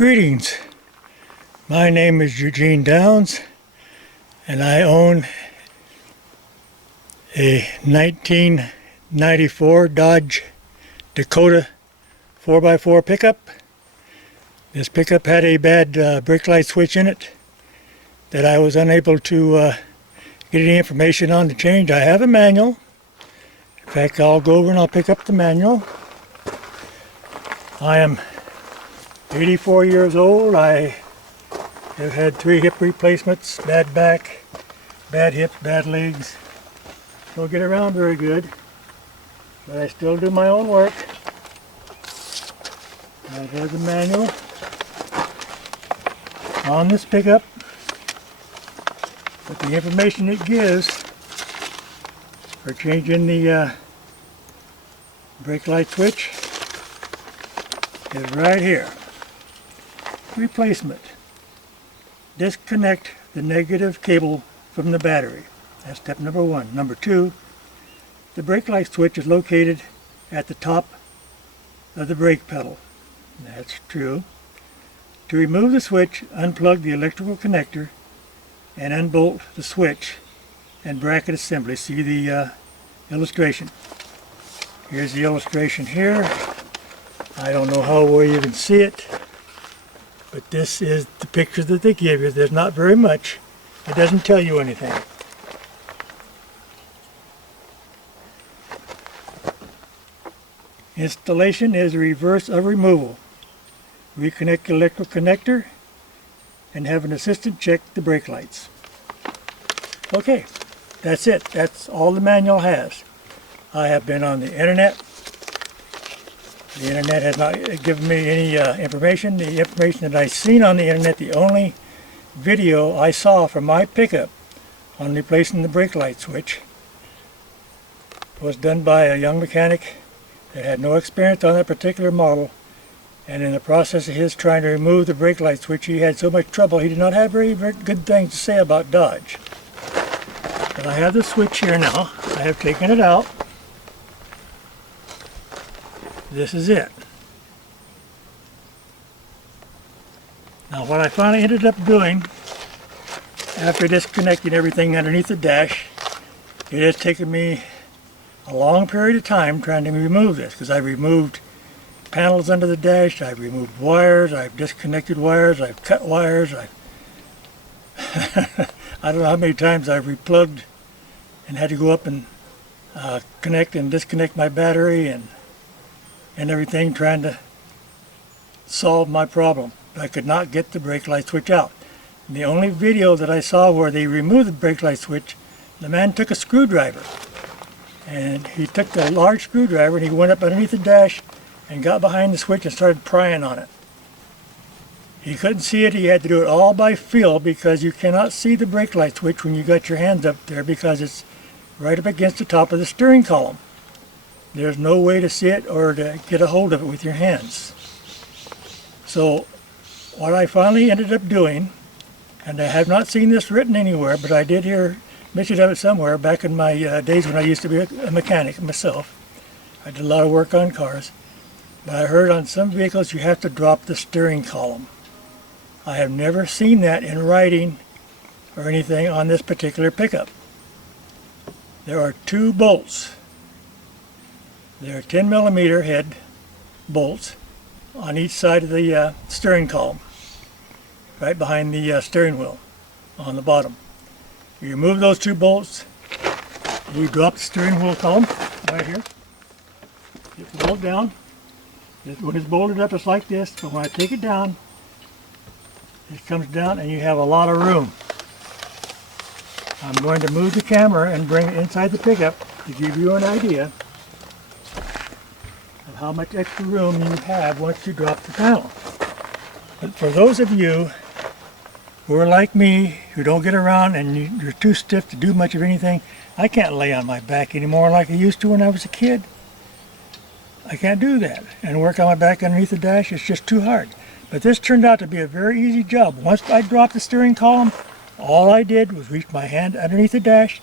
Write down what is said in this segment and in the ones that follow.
Greetings, my name is Eugene Downs and I own a 1994 Dodge Dakota 4x4 pickup. This pickup had a bad brake light switch in it that I was unable to get any information on to change. I have a manual. In fact, I'll go over and I'll pick up the manual. I am 84 years old. I have had 3 hip replacements, bad back, bad hips, bad legs. Don't get around very good, but I still do my own work. I have the manual on this pickup, but the information it gives for changing the brake light switch is right here. Replacement. Disconnect the negative cable from the battery. That's step number 1. Number 2, the brake light switch is located at the top of the brake pedal. That's true. To remove the switch, unplug the electrical connector and unbolt the switch and bracket assembly. See the illustration. Here's the illustration here. I don't know how well you can see it, but this is the picture that they give you. There's not very much. It doesn't tell you anything. Installation is the reverse of removal. Reconnect the electrical connector and have an assistant check the brake lights. Okay, that's it. That's all the manual has. I have been on the internet. The internet has not given me any information. The information that I've seen on the internet, the only video I saw from my pickup on replacing the brake light switch was done by a young mechanic that had no experience on that particular model, and in the process of his trying to remove the brake light switch, he had so much trouble he did not have very good things to say about Dodge. But I have the switch here now. I have taken it out. This is it. Now what I finally ended up doing after disconnecting everything underneath the dash, it has taken me a long period of time trying to remove this, because I've removed panels under the dash, I've removed wires, I've disconnected wires, I've cut wires, I don't know how many times I've replugged and had to go up and connect and disconnect my battery and everything, trying to solve my problem. I could not get the brake light switch out. And the only video that I saw where they removed the brake light switch, the man took a screwdriver. And he took the large screwdriver and he went up underneath the dash and got behind the switch and started prying on it. He couldn't see it. He had to do it all by feel, because you cannot see the brake light switch when you got your hands up there, because it's right up against the top of the steering column. There's no way to see it or to get a hold of it with your hands. So what I finally ended up doing, and I have not seen this written anywhere, but I did hear mention of it somewhere back in my days when I used to be a mechanic myself. I did a lot of work on cars. But I heard on some vehicles you have to drop the steering column. I have never seen that in writing or anything on this particular pickup. There are 2 bolts. There are 10mm head bolts on each side of the steering column, right behind the steering wheel on the bottom. You remove those 2 bolts, you drop the steering wheel column right here. Get the bolt down. When it's bolted up, it's like this, but when I take it down, it comes down and you have a lot of room. I'm going to move the camera and bring it inside the pickup to give you an idea of how much extra room you have once you drop the panel. But for those of you who are like me, who don't get around and you're too stiff to do much of anything, I can't lay on my back anymore like I used to when I was a kid. I can't do that and work on my back underneath the dash. It's just too hard. But this turned out to be a very easy job. Once I dropped the steering column, all I did was reach my hand underneath the dash,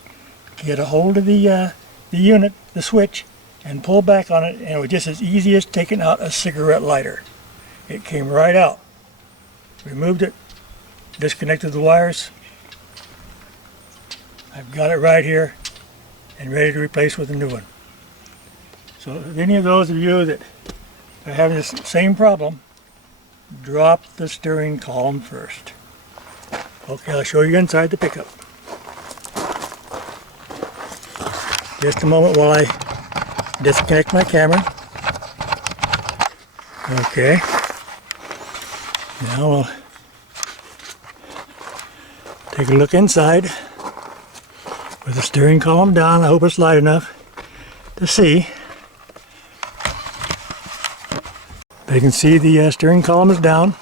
get a hold of the unit, the switch, and pull back on it, and it was just as easy as taking out a cigarette lighter. It came right out. removed it, disconnected the wires. I've got it right here and ready to replace with a new one. So if any of those of you that are having this same problem, drop the steering column first. Okay, I'll show you inside the pickup. Just a moment while I disconnect my camera. Okay. Now we'll take a look inside with the steering column down. I hope it's light enough to see. But you can see the steering column is down.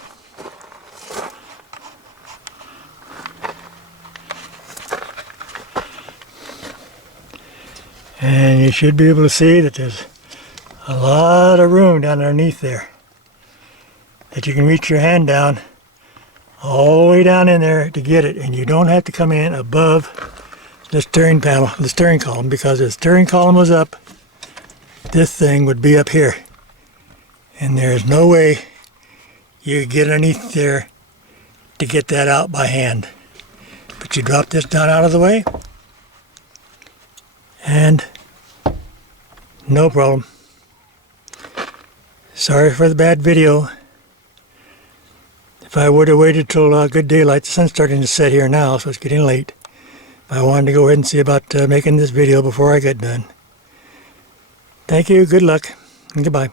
And you should be able to see that there's a lot of room down underneath there, that you can reach your hand down all the way down in there to get it, and you don't have to come in above the steering panel, the steering column, because if the steering column was up, this thing would be up here, and there's no way you could get underneath there to get that out by hand. But you drop this down out of the way, and no problem. Sorry for the bad video. If I would have waited till good daylight, the sun's starting to set here now, so it's getting late. I wanted to go ahead and see about making this video before I get done. Thank you, good luck, and goodbye.